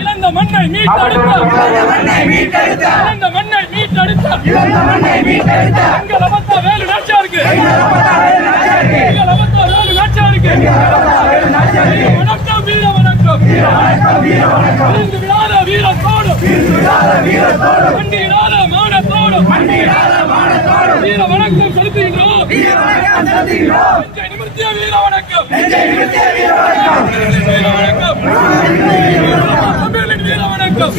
இழந்த மண்ணை மீட்டெடுத்த எங்கள் அபத்தா வேலு நாச்சியாருக்கு வணக்கம் வீர வணக்கம் விழாத வீரத்தோடு மண்டியிடாத மானத்தோடு வீர வணக்கம் செலுத்துகின்றோம் நிமிர்த்திய வீர வணக்கம் வீர வணக்கம் தமிழின் வீர வணக்கம்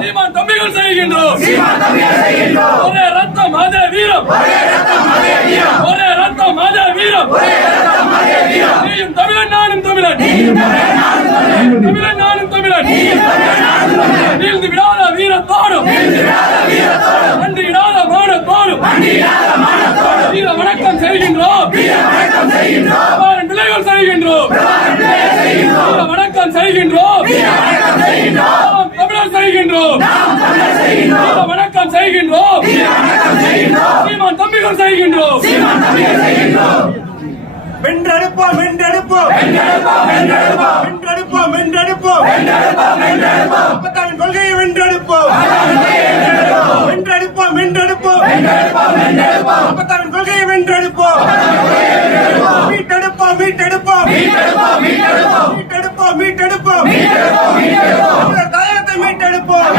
சீமான் தம்பிகள் செய்கின்றோம் ஒரே ரத்தம் அதே வீரம் ஒரே ரத்தம் அதே வீரம் நீயும் தமிழன் நானும் தமிழன் தமிழன் நானும் தமிழன் வீழ்ந்து விடாத வீரத்தோடும் நன்றியிடாத மானத்தோடும் வீர வணக்கம் செய்கின்றோம் பிள்ளைகள் செய்கின்றோம் வீர வணக்கம் செய்கின்றோம் தமிழர் செய்கின்றோம் வீர வணக்கம் செய்கின்றோம் சீமான் தம்பிகள் செய்கின்றோம் வென்றெடுப்போம் வென்றெடுப்போம் வென்றெடுப்போம் வென்றெடுப்போம் அப்பத்தாவின் கொள்கையை வென்றெடுப்போம் வென்றெடுப்போம் வென்றெடுப்போம் அப்பத்தாவின் கொள்கையை வென்றெடுப்போம் மீட்டெடுப்போம் மீட்டெடுப்போம் மீட்டெடுப்போம் மீட்டெடுப்போம் தாயகத்தை மீட்டெடுப்போம்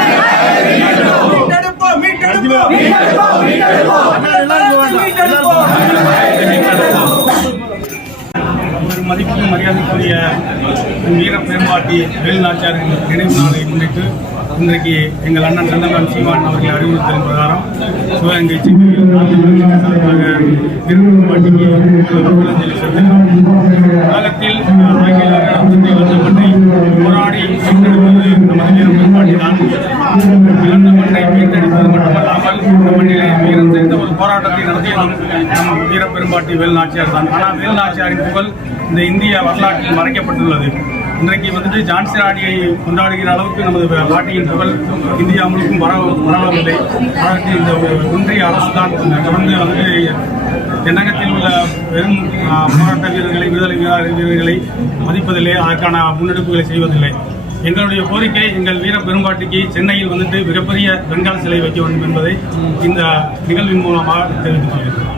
மீட்டெடுப்போம் மீட்டெடுப்போம் மதிப்புக்கும் மரியாதைக்குரிய வீர பெரும்பாட்டி வேலு நாச்சியாரின் நினைவு நாளை முன்னிட்டு இன்றைக்கு எங்கள் அண்ணன் சந்தமன் சீமான் அவர்கள் அறிவுறுத்தலின் பிரகாரம் சிவகங்கை சார்பாக பெரும்பாட்டிக்கு உலகத்தில் இழந்த மண்ணை போராடி மீட்டெடுப்பது நமது வீர பெரும்பாட்டி தான். இழந்த மண்ணை மீட்டெடுப்பது மட்டுமல்லாமல் இந்த மண்ணிலே வீரம் தெரிந்த ஒரு போராட்டத்தை நடத்தியதும் நம் வீர பெரும்பாட்டி வேலு நாச்சியார் தான். ஆனால் வேலு நாச்சியாரின் புகழ் இந்த இந்திய வரலாற்றில் மறைக்கப்பட்டுள்ளது. இன்றைக்கு வந்துட்டு ஜான்சி ராணியை கொண்டாடுகிற அளவுக்கு நமது பாட்டியின் புகழ் இந்தியா முழுக்கும் வரவில்லை. அதற்கு இந்த ஒன்றிய அரசு தான் தொடர்ந்து வந்து தென்னகத்தில் உள்ள பெரும் போராட்ட வீரர்களை விடுதலை வீரர்களை மதிப்பதில்லை, அதற்கான முன்னெடுப்புகளை செய்வதில்லை. எங்களுடைய கோரிக்கை எங்கள் வீர பெரும்பாட்டிக்கு சென்னையில் வந்துட்டு மிகப்பெரிய வெண்கால சிலை வைக்க வேண்டும் என்பதை இந்த நிகழ்வின் மூலமாக தெரிவித்துக் கொள்கிறேன்.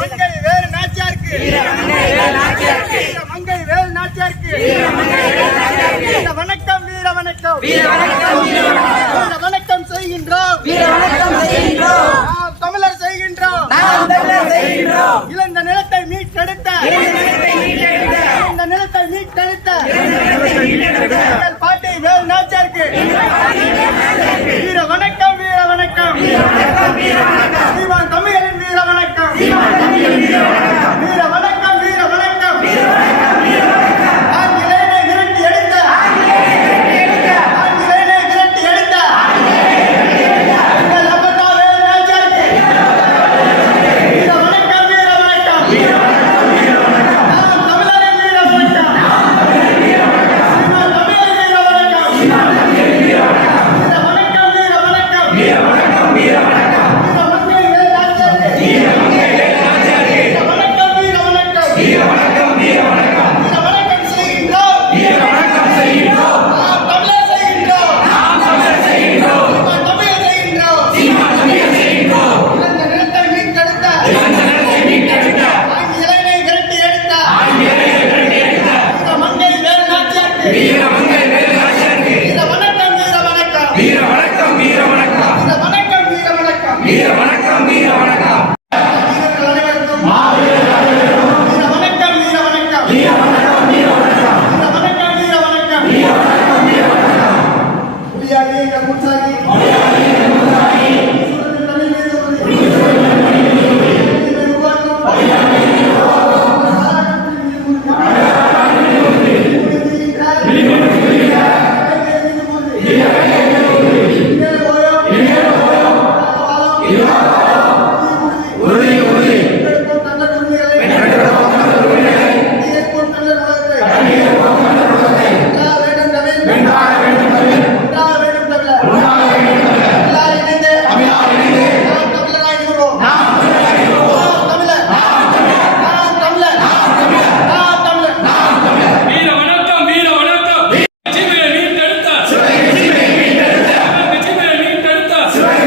மங்கை வேறு நாச்சியாருக்கு மங்கை வேறு நாச்சியாருக்கு வீர வணக்கம் வீர வணக்கம் வீர வணக்கம் செய்கின்றோம் நாம் தமிழர் செய்கின்றோம் இழந்த நிலத்தை மீட்டெடுத்த இந்த நிலத்தை மீட்டெடுத்த எங்கள் பாட்டி வேறு நாச்சியாருக்கு வீர வணக்கம் வீர வணக்கம் சீமான் தமிழரின் வீர வணக்கம் வீர வணக்கம் வீர வணக்கம் ஆங்கிலேயனை விரட்டி எடுத்த ஆங்கிலேயனை விரட்டி எடுத்த எங்கள் அப்பத்தா வேறு நாச்சியாருக்கு வீர வணக்கம் வீர வணக்கம் நாம் தமிழரின் வீர வணக்கம் சீமான் தமிழரின் வீர வணக்கம் வீர வணக்கம் வீர வணக்கம் வீர மங்கை வேறு நாச்சியாருக்கு வீர வணக்கம் வீர வணக்கம் வீர வணக்கம் செய்கின்றோம் நாம் தமிழர் செய்கின்றோம் சீமான் தமிழர் செய்கின்றோம் இழந்த நிலத்தை மீட்டெடுத்த ஆங்கிலேயனை விரட்டி எடுத்த வீர மங்கை வேறு நாச்சியாருக்கு வீர வணக்கம் வீர வணக்கம் வீர வணக்கம் வீர வணக்கம் வீரர்கள் அனைவருக்கும் வீர வணக்கம் வீர வணக்கம் வீர வணக்கம் வீர வணக்கம் புலியாகி எங்கள் முற்சாகி ஈஸ்வரனின் தமிழ் மீது உறுதி. இதை உருவாக்கும் வீர வணக்கம் வீர வணக்கம் சிவனை மீட்டெடுத்த சிவனை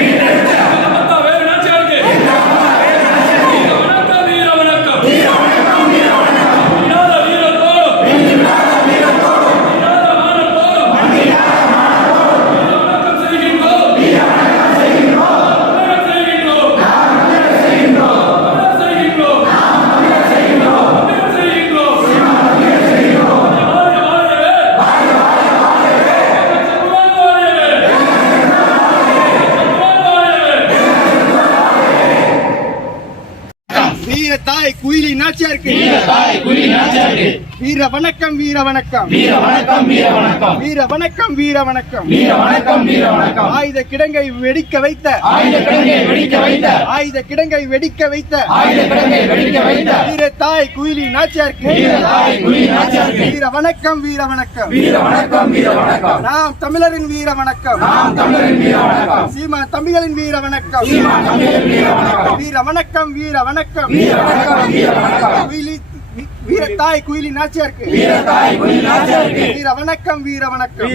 மீட்டெடுத்த அப்பத்தா வேறு நாச்சியாருக்கு வீர வணக்கம் வீர வணக்கம் இல்லாத வீரத்தோடும் இல்லாத மானத்தோடும் வீர வணக்கம் செய்கின்றோம் தமிழர் செய்கின்றோம் தமிழர் செய்கின்றோம் வீர தாய் குயிலி நாச்சியாருக்கு வீர வணக்கம் வீர வணக்கம் வீர வணக்கம் ஆயுத கிடங்கை வெடிக்க வைத்த ஆயுத கிடங்கை வெடிக்க வைத்த வீர தாய் குயிலி நாச்சியாருக்கு வீர வணக்கம் வீர வணக்கம் நாம் தமிழரின் வீர வணக்கம் சீமான் தம்பிகளின் வீர வணக்கம் வீர வணக்கம் குயிலி வீர தாய் குயிலி நாச்சியாருக்கு வீர வணக்கம் வீர வணக்கம்